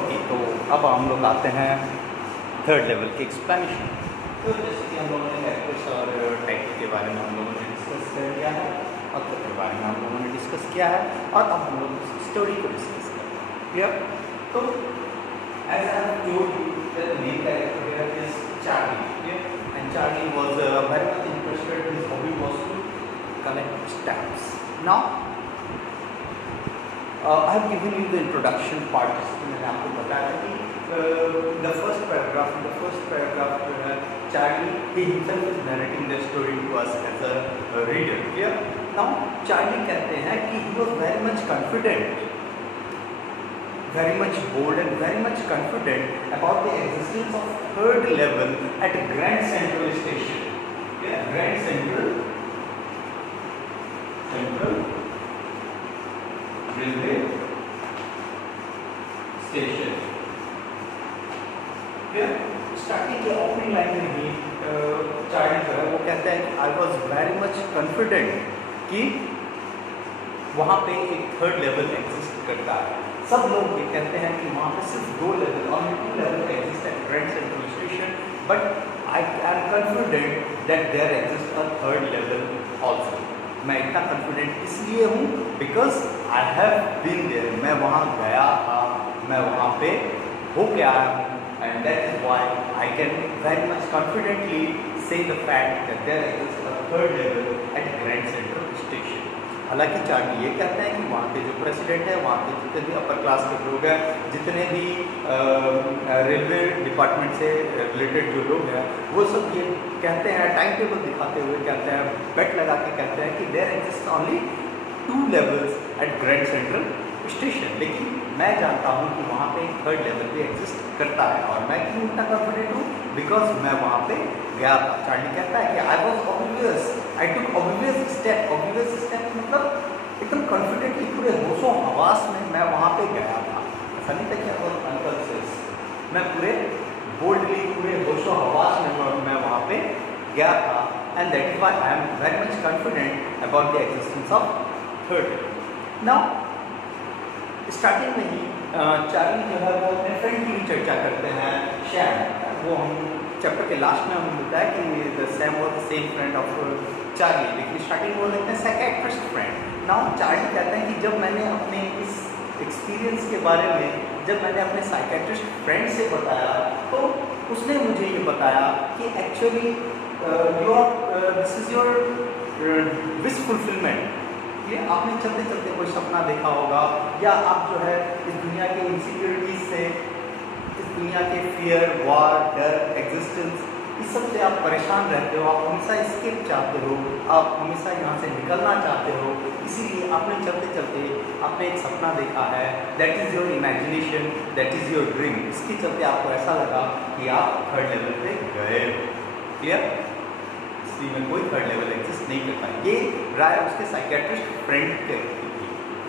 Okay, तो अब हम लोग आते हैं थर्ड लेवल के एक्सप्लेनेशन। तो जैसे कि हम लोगों ने कैरेक्टर्स और टाइटल के बारे में हम लोगों ने डिस्कस कर लिया है, ऑथर के बारे में हम लोगों ने डिस्कस किया है, और अब हम लोग स्टोरी को डिस्कस करेंगे। क्लियर? तो as I have told you that main character here is Charlie. Clear? And Charlie was very much interested, his hobby was to collect stamps. Now I have given you the introduction part, जिसमें मैंने आपको बताया था कि the first paragraph जो है Charlie he himself is narrating the story to us as a reader. Clear? Now Charlie कहते हैं कि he was very much confident, very much bold and very much confident about the existence of third level at Grand Central Station. Yeah, Grand Central railway station. Starting के opening line में ही Charlie जो है वो कहता है कि I was very much confident कि वहाँ पे एक थर्ड लेवल एग्जिस्ट करता है। सब लोग ये कहते हैं कि वहाँ पे सिर्फ 2 लेवल और 2 level exist at Grand Central Station, but I am confident that there exist a third level also. मैं इतना कॉन्फिडेंट इसलिए हूँ because I have been there, मैं वहाँ गया था, मैं वहाँ पे होके आया हूँ, and that is why I can very much confidently say the fact that there is a third level at Grand Central Station. हालांकि चार्ली ये कहते हैं कि वहाँ के जो प्रेसिडेंट है, वहाँ के जितने भी अपर क्लास के लोग हैं, जितने भी रेलवे डिपार्टमेंट से रिलेटेड जो लोग हैं, वो सब ये कहते हैं, टाइम टेबल दिखाते हुए कहते हैं, बेट लगा के कहते हैं कि there exist only 2 levels at Grand Central Station. लेकिन मैं जानता हूँ कि वहाँ पे एक थर्ड लेवल भी एग्जिस्ट करता है, और मैं क्यों इतना कॉन्फिडेंट हूँ? बिकॉज मैं वहाँ पे गया था। चार्ली कहता है कि I was obvious, I took obvious step. Obvious step मतलब एकदम कॉन्फिडेंटली पूरे होशो हवास में मैं वहाँ पे गया था। ऐसा नहीं था कि आई वॉज अनकॉन्शियस, मैं पूरे बोल्डली पूरे होशो हवास में मैं वहाँ पे गया था, and that is why I am very much confident about the existence of third. Now starting में ही चार्ली जो है वो अपने फ्रेंड की भी चर्चा करते हैं, शैम। वो हम चैप्टर के लास्ट में हमें मिलता है कि Sam was the same friend of Charlie, लेकिन स्टार्टिंग में वो लिखते हैं साइकियाट्रिस्ट फ्रेंड। नाउ चार्ली कहते हैं कि जब मैंने अपने इस एक्सपीरियंस के बारे में जब मैंने अपने साइकियाट्रिस्ट फ्रेंड से बताया, तो उसने मुझे ये बताया कि actually this is your wish fulfilment. ये आपने चलते चलते कोई सपना देखा होगा, या आप जो है इस दुनिया के इनसिक्योरिटीज से, इस दुनिया के फियर, वार, डर, एग्जिस्टेंस, इस सब से आप परेशान रहते हो, आप हमेशा एस्केप चाहते हो, आप हमेशा यहाँ से निकलना चाहते हो, इसीलिए आपने चलते चलते आपने एक सपना देखा है, that is your imagination, that is your dream. इसके चलते आपको ऐसा लगा कि आप थर्ड लेवल पे गए। क्लियर? में कोई थर्ड लेवल एग्जिस्ट नहीं करता। ये राय उसके साइकियाट्रिस्ट फ्रेंड की थी।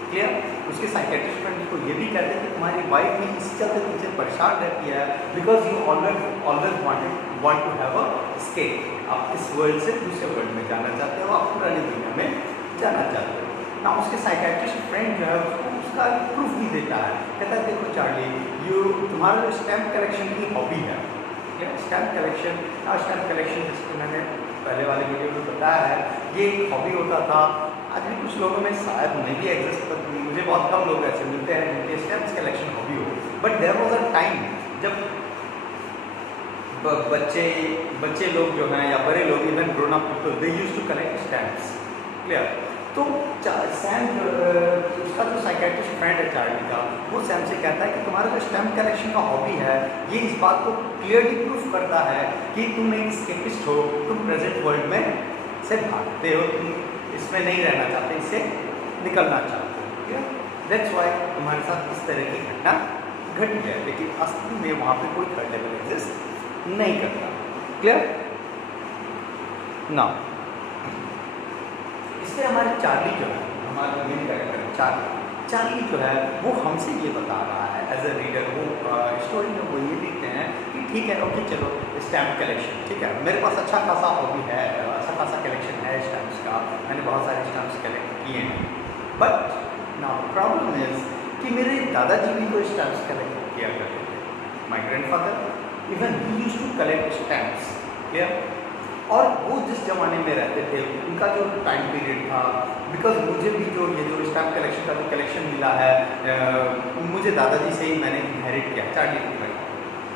क्लियर? उसके साइकियाट्रिस्ट फ्रेंड को ये भी कहते हैं कि तुम्हारी वाइफ भी इसी चलते तुमसे परेशान रहती है, because you always want to have a escape. आप इस वर्ल्ड से दूसरे वर्ल्ड में जाना चाहते हो, आप पुरानी दुनिया में जाना चाहते हो ना। उसके साइकियाट्रिस्ट फ्रेंड जो है उसको उसका प्रूफ भी देता है, कहता है देखो चार्ली, तुम्हारा जो स्टैम्प कलेक्शन की हॉबी है, स्टैम्प कलेक्शन जिसको मैंने पहले वाले वीडियो में बताया है, ये एक हॉबी होता था। आज भी कुछ लोगों में शायद नहीं भी एग्जिस्ट, पर मुझे बहुत कम लोग ऐसे मिलते हैं जिनके स्टैम्प्स कलेक्शन हॉबी हो। But there was a time जब बच्चे लोग जो हैं या बड़े लोग, even grown up people, they used to collect stamps. Clear? तो सैम उसका जो साइकियाट्रिस्ट फ्रेंड है चार्ली का, वो सैम से कहता है कि तुम्हारा जो स्टैम्प कलेक्शन का हॉबी है, ये इस बात को क्लियरली प्रूफ करता है कि तुम एक स्केपिस्ट हो, तुम प्रेजेंट वर्ल्ड में से भागते हो, तुम इसमें नहीं रहना चाहते, इससे निकलना चाहते हो। दैट्स व्हाई तुम्हारे साथ इस तरह की घटना घटी है, लेकिन असली में वहाँ पे कोई थर्ड लेवल एग्जिस्ट नहीं करता। क्लियर? ना इससे हमारे चार्ली जो है, हमारा मेन कैरेक्टर चार्ली जो है वो हमसे ये बता रहा है एज अ रीडर। वो स्टोरी में वो ये लिखते हैं कि ठीक है, ओके चलो स्टैम्प कलेक्शन, ठीक है, मेरे पास अच्छा खासा हॉबी है, अच्छा खासा कलेक्शन है स्टैम्प्स का, मैंने बहुत सारे स्टैम्प्स कलेक्ट किए हैं। बट नाउ प्रॉब्लम इज कि मेरे दादाजी भी तो स्टैम्प्स कलेक्ट किया करते थे। My grandfather even he used to collect stamps, clear. और वो जिस ज़माने में रहते थे उनका जो टाइम पीरियड था, बिकॉज मुझे भी जो ये जो स्टैम्प कलेक्शन का जो कलेक्शन मिला है मुझे दादाजी से ही मैंने इनहेरिट किया, चार्ली लिखा,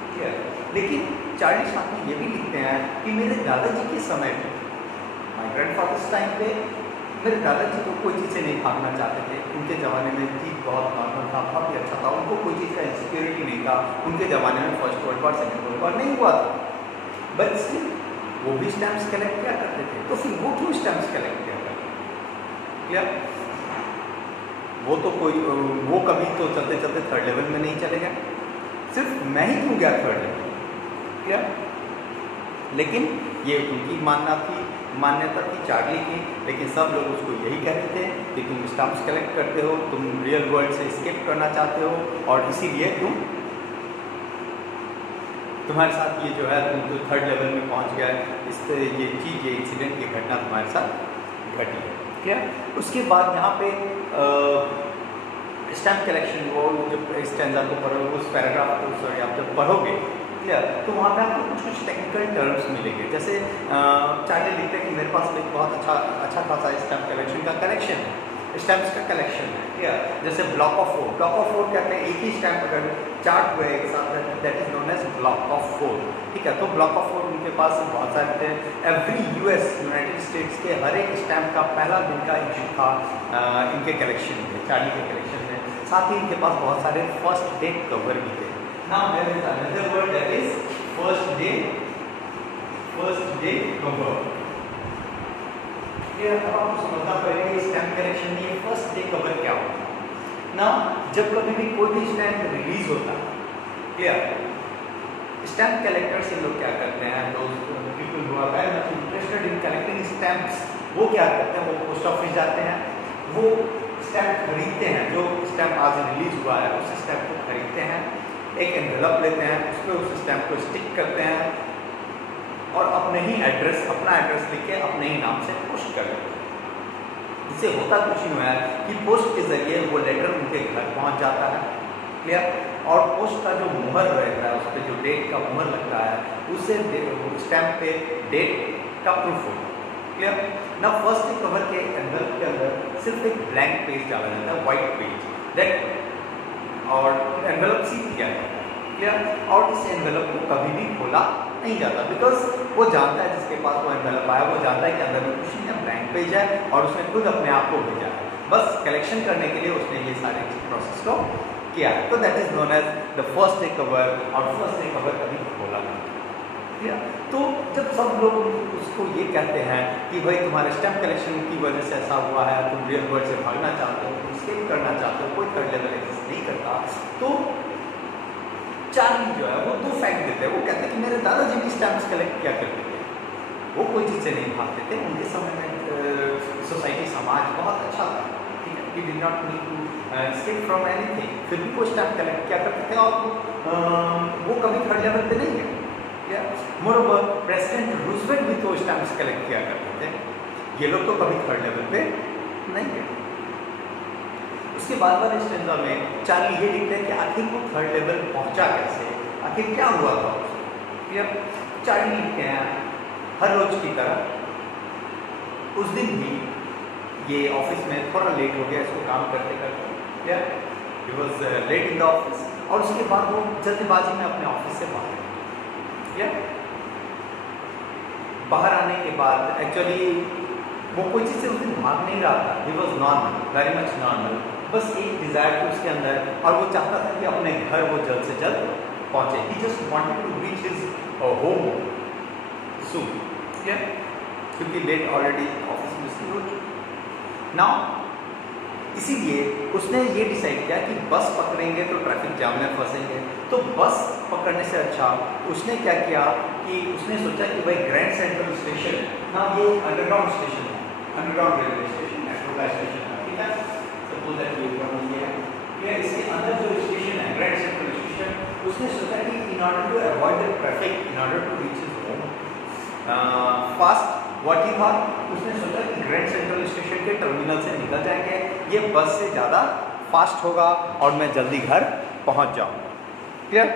ठीक है। लेकिन चार्ली साथ में ये भी लिखते हैं कि मेरे दादाजी के समय पे, माई ग्रैंडफादर्स टाइम पे, मेरे दादाजी को कोई चीज़ से नहीं भागना चाहते थे। उनके ज़माने में चीज़ बहुत नॉर्मल था, काफ़ी अच्छा था, उनको कोई चीज़ का इंसिक्योरिटी नहीं था। उनके ज़माने में first world war, second world war नहीं हुआ था, बट स्टिल वो भी स्टैम्प्स कलेक्ट किया करते थे। तो फिर वो क्यों स्टैम्प्स कलेक्ट किया करते थे, क्लियर। वो तो कोई वो कभी तो चलते चलते थर्ड लेवल में नहीं चले गए, सिर्फ मैं ही क्यों गया थर्ड लेवल, क्लियर। लेकिन ये उनकी मान्यता थी चार्ली की, लेकिन सब लोग उसको यही कहते थे कि तुम स्टैम्प्स कलेक्ट करते हो, तुम रियल वर्ल्ड से एस्केप करना चाहते हो, और इसीलिए तुम्हारे साथ ये जो है तुम तो थर्ड लेवल में पहुंच गया, इससे ये चीज़, ये इंसिडेंट, ये घटना तुम्हारे साथ घटी है, क्या। उसके बाद यहाँ पे स्टैम्प कलेक्शन, वो जब स्टैंजा को पढ़ोगे, उस पैराग्राफ को सॉरी आप जब पढ़ोगे, क्लियर, तो वहाँ पे आपको कुछ कुछ टेक्निकल टर्म्स मिलेंगे। जैसे चार्ली लिखते हैं कि मेरे पास एक बहुत अच्छा खासा स्टैम्प कलेक्शन का कलेक्शन है, स्टैम्प्स का कलेक्शन है, ठीक है। जैसे ब्लॉक ऑफ 4 कहते हैं एक ही स्टैम्प अगर चार्ट हुए एक साथ, that is known as block of 4, ठीक है। तो ब्लॉक ऑफ 4 उनके पास बहुत सारे थे। एवरी यूनाइटेड स्टेट्स के हर एक स्टैम्प का पहला दिन का इशू था इनके कलेक्शन में, चार्ली के कलेक्शन में। साथ ही इनके पास बहुत सारे फर्स्ट डे कवर भी थे। Now there is another word that is first day cover. ये आपको समझना पड़ेगा ये स्टैम्प कलेक्शन में ये फर्स्ट डे कवर क्या होता है ना। जब कभी भी कोई भी स्टैम्प रिलीज होता है, क्लियर, स्टैम्प कलेक्टर्स ये लोग क्या करते हैं, people who are very much interested in collecting stamps, वो क्या करते हैं, वो पोस्ट ऑफिस जाते हैं, वो स्टैम्प खरीदते हैं, जो स्टैम्प आज रिलीज हुआ है उस स्टैम्प को खरीदते हैं, एक एनवेलप लेते हैं, उस पर उस स्टैम्प को स्टिक करते हैं और अपना एड्रेस लिख के अपने ही नाम से पोस्ट कर देते हैं। इससे होता कुछ नहीं है कि पोस्ट के जरिए वो लेटर उनके घर पहुंच जाता है, क्लियर, और पोस्ट का जो मुहर रहता है, उस पर जो डेट का मुहर लगता है, उससे स्टैम्प पे डेट का प्रूफ होता है, क्लियर ना। फर्स्ट कवर के एनवेलप के अंदर सिर्फ एक ब्लैंक पेज डाला जाता है, वाइट पेज, दैट, और एनवेलप सील किया जाता है, क्लियर। और इस एनवेलप को कभी भी खोला नहीं जाता, बिकॉज वो जानता है, जिसके पास वो एनवेलप आया वो जानता है कि अंदर में कुछ नहीं है, ब्लैंक पेज है, और उसने खुद अपने आप को भेजा है, बस कलेक्शन करने के लिए उसने ये सारे प्रोसेस को किया है। तो that is known as the first day cover, और फर्स्ट डे कवर कभी खोला नहीं, ठीक। तो जब सब लोग उसको ये कहते हैं कि भाई तुम्हारे स्टैम्प कलेक्शन की वजह से ऐसा हुआ है, तुम रियल वर्ल्ड से भागना चाहते हो, तुम स्केप करना चाहते हो, कोई थर्ड लेवल एग्जिस्ट नहीं करता, तो चार्ली जो है वो दो फैक्ट देते हैं। वो कहते हैं कि मेरे दादाजी भी स्टैम्प्स कलेक्ट किया करते थे, वो कोई चीज़ से नहीं भागते थे, उनके समय में सोसाइटी, समाज बहुत अच्छा था, ठीक है, he did not need to escape from anything, फिर भी वो स्टैम्प कलेक्ट किया करते थे, और वो कभी थर्ड लेवल पे नहीं है। मोरोवर प्रेसिडेंट रूजवेल्ट भी तो स्टैम्प्स कलेक्ट किया करते थे, ये लोग तो कभी थर्ड लेवल पे नहीं गए। उसके बाद वाले स्टेंजा में चार्ली ये लिखते हैं कि आखिर वो थर्ड लेवल पहुंचा कैसे, आखिर क्या हुआ था उसको। या चार्ली लिखते हैं हर रोज की तरह उस दिन भी ये ऑफिस में थोड़ा लेट हो गया इसको काम करते करते, या he was late in the office, और उसके बाद वो जल्दबाजी में अपने ऑफिस से बाहर आने के बाद एक्चुअली वो कोई चीज़ से उस दिन भाग नहीं रहा था, he was normal, very much normal, बस एक डिज़ायर थी उसके अंदर, और वो चाहता था कि अपने घर वो जल्द से जल्द पहुँचे। He just wanted to reach his home soon, क्योंकि लेट ऑलरेडी ऑफिस में शुरू हो चुकी। नाउ इसीलिए उसने ये डिसाइड किया कि बस पकड़ेंगे तो ट्रैफिक जाम में फंसेंगे, तो बस पकड़ने से अच्छा उसने क्या किया कि उसने सोचा कि भाई ग्रैंड सेंट्रल स्टेशन, हाँ ये अंडरग्राउंड स्टेशन है, अंडरग्राउंड रेलवे स्टेशन, मेट्रो का स्टेशन है, ठीक है, सपोज दैट ये इसके अंदर जो स्टेशन है ग्रैंड सेंट्रल स्टेशन, उसने सोचा कि in order to avoid the traffic, in order to reach his home fast, what he था, उसने सोचा कि ग्रैंड सेंट्रल स्टेशन के टर्मिनल से निकल जाएंगे, ये बस से ज़्यादा फास्ट होगा और मैं जल्दी घर पहुंच जाऊंगा। क्लियर?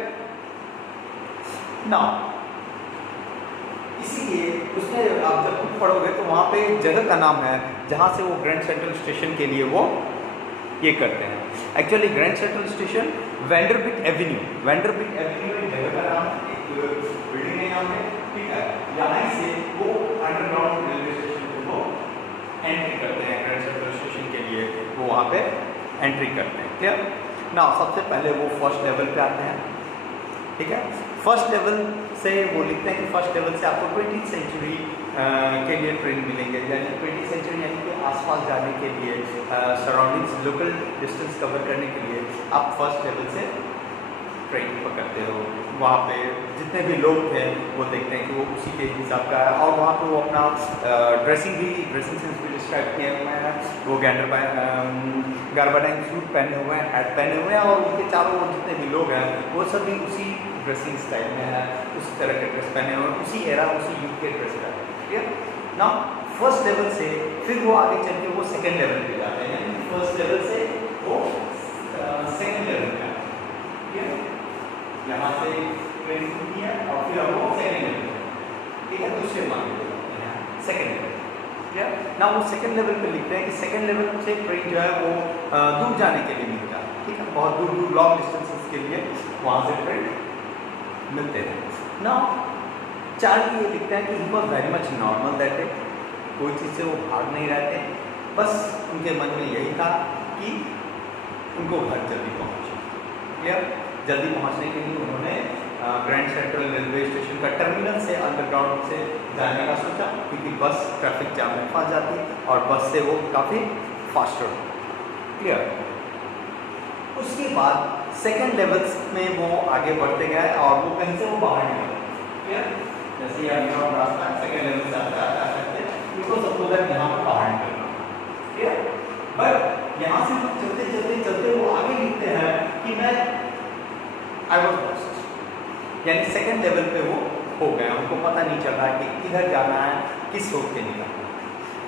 नाउ इसीलिए उसमें आप जब बुक पढ़ोगे तो वहाँ पे जगह का नाम है जहाँ से वो ग्रैंड सेंट्रल स्टेशन के लिए वो ये करते हैं। Actually grand Central station Vanderbilt Avenue एक जगह का नाम है, एक बिल्डिंग है यहाँ पे, ठीक है। यहाँ से वो अंडरग्राउंड रेलवे स्टेशन को वो एंट्री करते हैं, ग्रैंड सेंट्रल स्टेशन के लिए वो वहाँ पे एंट्री करते हैं। क्लियर? ना सबसे पहले वो फर्स्ट लेवल पे आते हैं, ठीक है। फर्स्ट लेवल से वो लिखते हैं कि फर्स्ट लेवल से आपको 20th सेंचुरी के लिए ट्रेन मिलेंगे, यानी 20th सेंचुरी यानी कि आसपास जाने के लिए, सराउंडिंग्स लोकल डिस्टेंस कवर करने के लिए आप फर्स्ट लेवल से ट्रेन पकड़ते हो। वहाँ पे जितने भी लोग थे वो देखते हैं कि वो उसी के हिसाब का है, और वहाँ पे वो अपना ड्रेसिंग सेंस भी डिस्क्राइब किए हुए हैं। वो गार्बाडाइन सूट पहने हुए हैं, हैट पहने हुए हैं, और उनके चारों ओर जितने भी लोग हैं वो सभी उसी ड्रेसिंग स्टाइल में है, उसी तरह के ड्रेस पहने हुए, उसी एरा उसी युग के ड्रेस पहने। ठीक है ना? फर्स्ट लेवल से फिर वो आगे चल के वो सेकेंड लेवल पे जाते हैं, यानी फर्स्ट लेवल से वो सेकेंड लेवल पे आते हैं। ठीक है, यहाँ से ट्रेन होती है और फिर अब वो सेकेंड लेवल, ठीक है, दूसरे मार्ग पे जाते हैं, सेकेंड लेवल। ठीक है ना? वो सेकेंड लेवल पे लिखते हैं कि सेकेंड लेवल से ट्रेन जो है वो दूर जाने के लिए मिलता है, ठीक है, बहुत दूर दूर लॉन्ग डिस्टेंसेस के लिए वहाँ से ट्रेन मिलते हैं ना। चार्ली ये लिखते हैं कि he was very much normal that day, कोई चीज़ से वो भाग नहीं रहते, बस उनके मन में यही था कि उनको घर जल्दी पहुँचे। क्लियर? जल्दी पहुँचने के लिए उन्होंने ग्रैंड सेंट्रल रेलवे स्टेशन का टर्मिनल से अंडरग्राउंड से जाने का सोचा, क्योंकि बस ट्रैफिक जाम में फंस जाती और बस से वो काफ़ी फास्टर हो। क्लियर? उसके बाद सेकेंड लेवल्स में वो आगे बढ़ते गए और वो कहीं से वो बाहर निकले। क्लियर? जैसे ये अंडरग्राउंड रास्ता सेकेंड लेवल से आता है, उनको सबको यहाँ पर बाहर निकलना। क्लियर? बट यहाँ से चलते चलते चलते वो आगे लिखते हैं कि मैं आई वॉज लॉस्ट, यानी सेकेंड लेवल पे वो हो गए, उनको पता नहीं चल रहा कि किधर जाना है, किस रोड पे निकलना है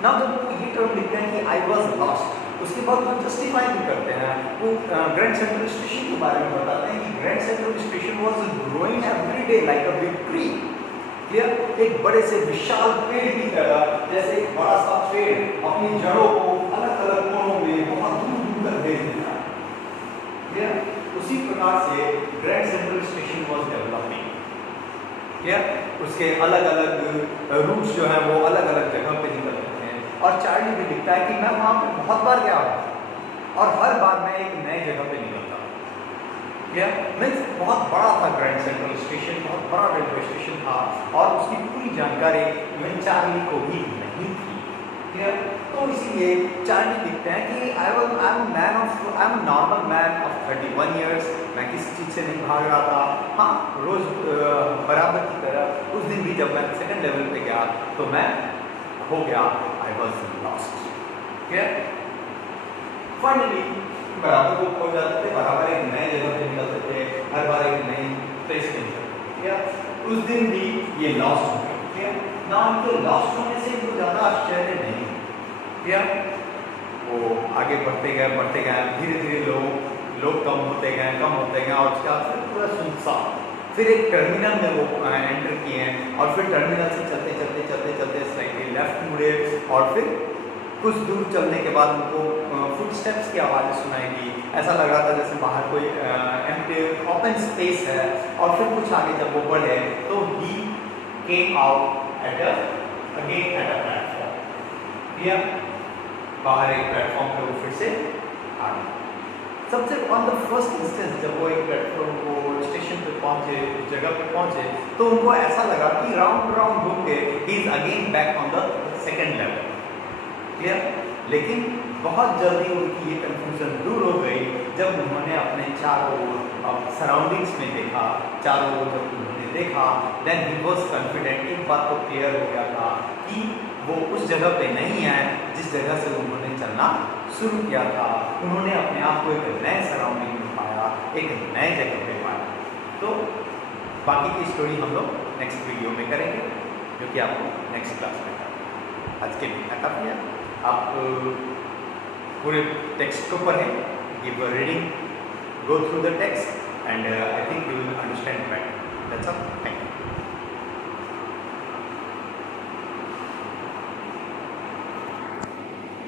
ना। जब वो ये टर्म लिखते हैं कि आई वॉज लॉस्ट, उसके बाद वो जस्टिफाई भी करते हैं, वो ग्रैंड सेंट्रल स्टेशन के बारे में बताते हैं कि Grand Central station was growing every day like a big tree. Clear? एक बड़े से विशाल पेड़ की तरह, जैसे एक बड़ा सा पेड़ अपनी जड़ों को अलग अलग कोनों में बहुत दूर दूर तक भेज देता है। क्लियर? उसी प्रकार से grand Central station was developing. Clear? उसके अलग अलग रूट्स जो हैं वो अलग अलग जगह पे निकल रहे हैं, और चार्ली भी लिखता है कि मैं वहाँ पे बहुत बार गया हूँ और हर बार मैं एक नए जगह पे निकलता हूँ। क्लियर? मीन्स बहुत बड़ा था ग्रैंड सेंट्रल स्टेशन, बहुत बड़ा रेलवे स्टेशन था, और उसकी पूरी जानकारी इवन चार्ली को भी नहीं थी। क्लियर? तो इसीलिए चार्ली लिखते हैं कि I am normal man of 31 years, मैं किसी चीज़ से नहीं भाग रहा था। हाँ, रोज़ बराबर की तरह उस दिन भी जब मैं सेकेंड लेवल पे गया तो मैं खो गया, I was lost. Clear? Finally बराबर वो खो जाते थे, बराबर एक नए जगह पे निकलते थे, हर बार एक नई प्लेस पे निकलते थे। उस दिन भी ये लॉस्ट हो गए। क्लियर? ना उनके लॉस्ट होने से वो ज़्यादा आश्चर्य नहीं। क्लियर? वो आगे बढ़ते गए, धीरे धीरे लोग कम होते गए, और उसके बाद फिर पूरा सुनसान। फिर एक टर्मिनल में वो एंटर किए हैं, और फिर टर्मिनल से चलते स्लाइडली लेफ्ट मुड़े, और फिर कुछ दूर चलने के बाद उनको फुटस्टेप्स की आवाज़ सुनाई दी। ऐसा लग रहा था जैसे बाहर कोई एम्प्टी ओपन स्पेस है, और फिर कुछ आगे जब वो बढ़े तो he came out at a platform. Clear? बाहर एक प्लेटफॉर्म पे वो फिर से आ गए। सबसे ऑन द फर्स्ट इंस्टेंस जब वो एक प्लेटफॉर्म को स्टेशन पे पहुंचे, उस जगह पे पहुंचे, तो उनको ऐसा लगा कि राउंड घूम के he is again back on the second level. Clear? लेकिन बहुत जल्दी उनकी ये कंफ्यूजन दूर हो गई जब उन्होंने अपने चारों ओर सराउंडिंग्स में देखा। चारों ओर जब उन्होंने देखा, देन ही वॉज कॉन्फिडेंट। एक बात तो क्लियर हो गया था कि वो उस जगह पे नहीं है जिस जगह से उन्होंने चलना शुरू किया था। उन्होंने अपने आप को एक नए सराउंडिंग में पाया, एक नए जगह पे पाया। तो बाकी की स्टोरी हम लोग नेक्स्ट वीडियो में करेंगे, जो कि आपको नेक्स्ट क्लास में करेंगे। आज के लिए काफ़ी है। आप पूरे टेक्स्ट को पढ़ें, give a reading, go through the text, and I think you will understand better. That's all.